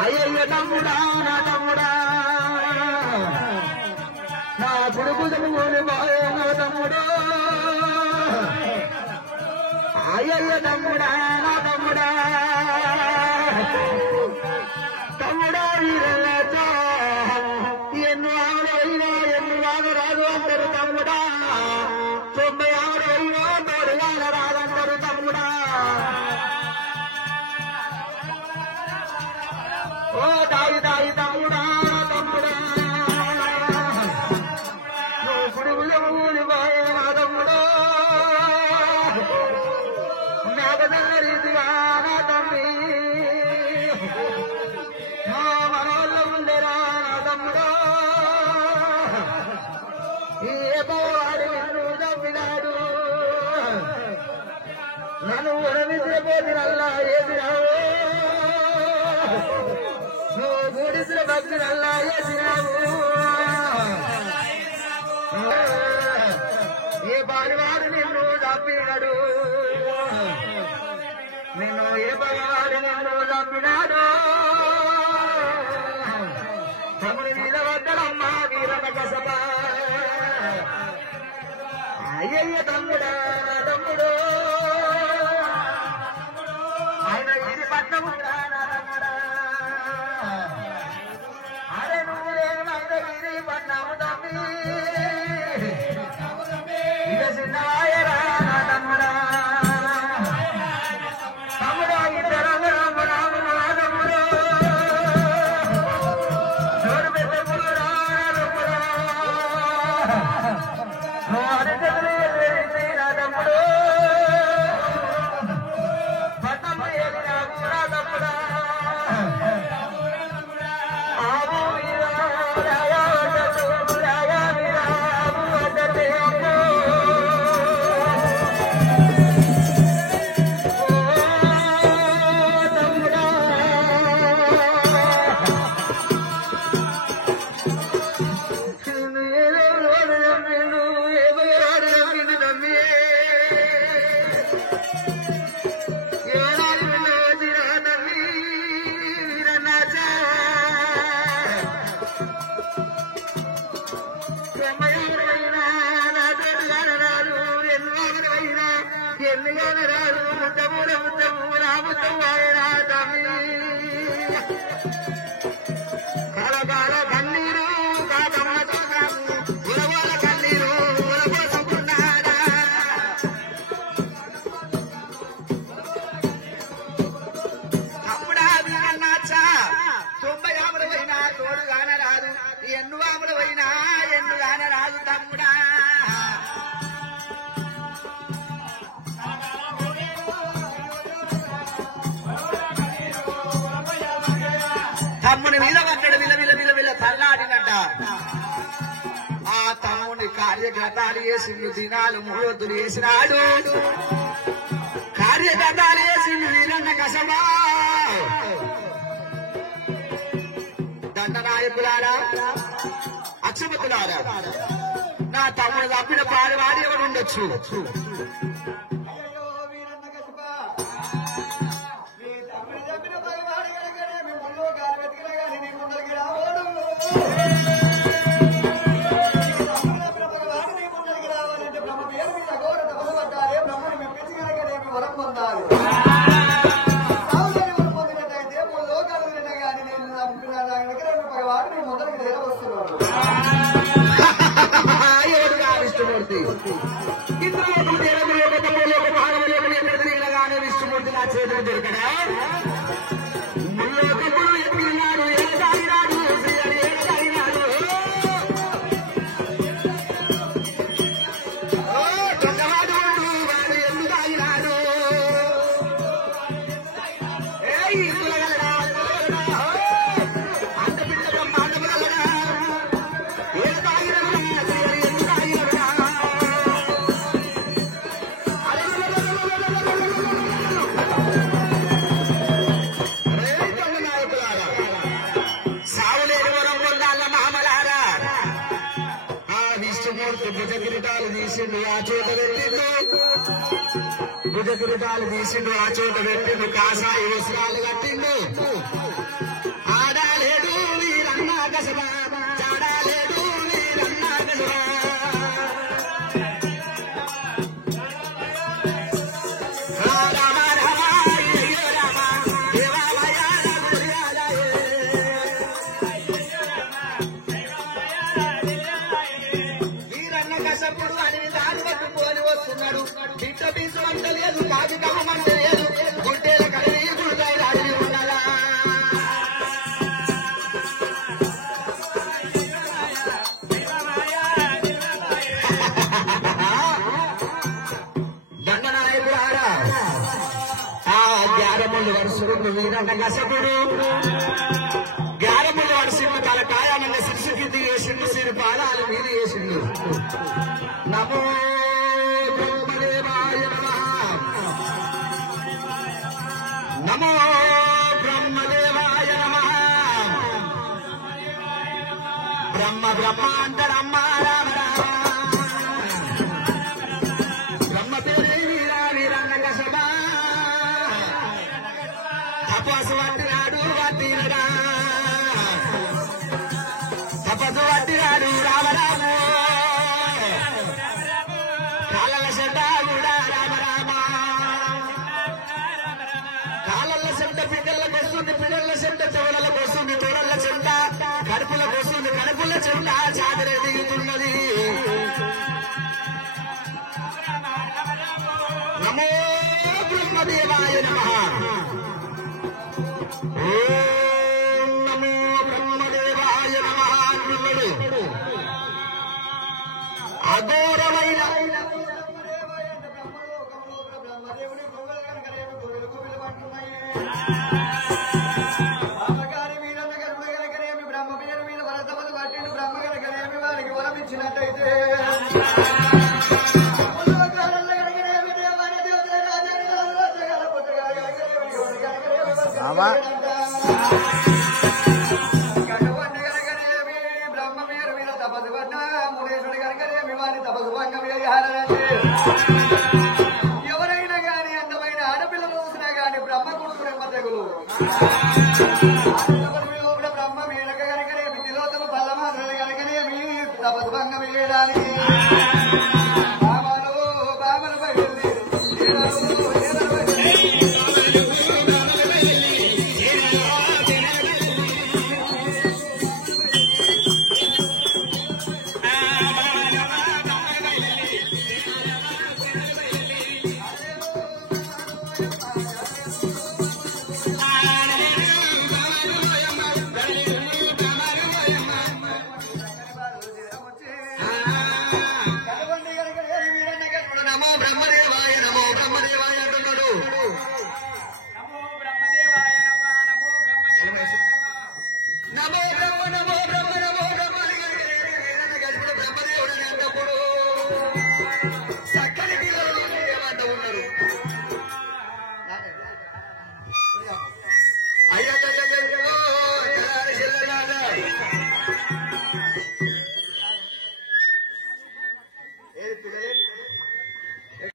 అయ్యయ్య తమ్ముడా నా తమ్ముడా నా కొడుకు తమ్ముడు బాయే నా తమ్ముడు అయ్యయ్య తమ్ముడా నా తమ్ముడా తమ్ముడా వీరతో ఎన్ను ఆడైనా ఎన్ను రాదు అంటారు తమ్ముడా 96 అయినా తోడుగాల రాదంటారు తమ్ముడా ఓ దాయి దాయి తమ్ముడా తమ్ముడా నువ్వు పురుగులు బాయే నా తమ్ముడు నాగదన్న రీతిగా నా తమ్మి మా మనోళ్ళ ఉండేరా నా తమ్ముడు ఏ బావాడు నిన్ను తప్పినాడు నన్ను ఉరమిసిపోతినల్లా ఏదిరావు నువ్వు గుడిసిన భక్తులల్లా ఏసినావు ఏ బాలివాడు నిన్ను తప్పినాడు నిన్ను ఏ బాలివాడు నిన్ను తప్పినాడు తమ్ముడి మీద వద్దడమ్మా వీరన్న కసప అయ్యయ్య తమ్ముడా తమ్ముడు ఆయన ఇది పట్నము అరే నువ్వు లేని పట్నము తమ్మి ఇక చిన్నవాయరా తమ్ముడా తమ్ముడా ఇద్దరు రాము తమ్ముడు చోరు పెద్దముడు తమ్ముడు తమ్ముడు పట్టము ఏదిరాము తమ్ముడా తమ్ముని మీద పడ్డాడు విల తల్లాడినట్ట ఆ తమ్ముని కార్యకర్తలు వేసిండు దినాలు 3 వద్దులు వేసినాడు కార్యకర్తలు వేసిండు వీరన్న కసబా దండనాయకులారా అక్షమతులారా నా తమ్ముడు తప్పిన పారివాడి ఎవరు ఉండొచ్చు విష్ణుమూర్తి నా చేతులు దొరికడా భుజకిరీటాలు తీసిండు ఆ చోట పెట్టిండు భుజకిరీటాలు తీసిండు ఆ చోట పెట్టిండు కాషాయ వస్త్రాలు కట్టిండు గసకుడు గారములు అడిసిండు తన కాయానన్న శిరసు కింది వేసిండు సిరి పాదాలు మీద వేసిండు నమో బ్రహ్మదేవాయ నమః నమో బ్రహ్మదేవాయ నమః బ్రహ్మ బ్రహ్మ అంటరమ్మ రామ రామ బ్రహ్మ పేరే వీరా వీరన్న కసబ తపస్సు వట్టినాడు వట్టినడా తపస్సు వట్టినాడు రామరాము కాలల చెడ్డ కూడా రామరామ కాలల చెడ్డ పిల్లలకు వస్తుంది పిల్లల చెడ్డ చెవులకు వస్తుంది తోడల చెడ్డ కడుపులకు వస్తుంది కడుపుల చెడ్డ చాదరే దిగుతున్నది నమో బ్రహ్మదేవాయ నమః ఓం నమో బ్రహ్మదేవాయ నమః అన్నాడు అఘోరమైన ఇచ్చినట్టయితే బ్రహ్మ మీద మీద తపస్సు పడ్డ మునేశ్వరుడు కనుకనేమి వారి తపస్సు భంగం ఎవరైనా గాని అందమైన ఆడపిల్లలు చూసినా గాని బ్రహ్మ కొడుకు బ్రహ్మ తెగులు బ్రహ్మ మీనక కనుకనేమి తిలోతమ పల్ల మాత్రలు కనుకనేమి తపస్సు భంగం వేయడానికి బామలు బామలు బయలుదేరి నమో బ్రహ్మదేవాయ నమో బ్రహ్మదేవాయ అంటున్నాడు నమో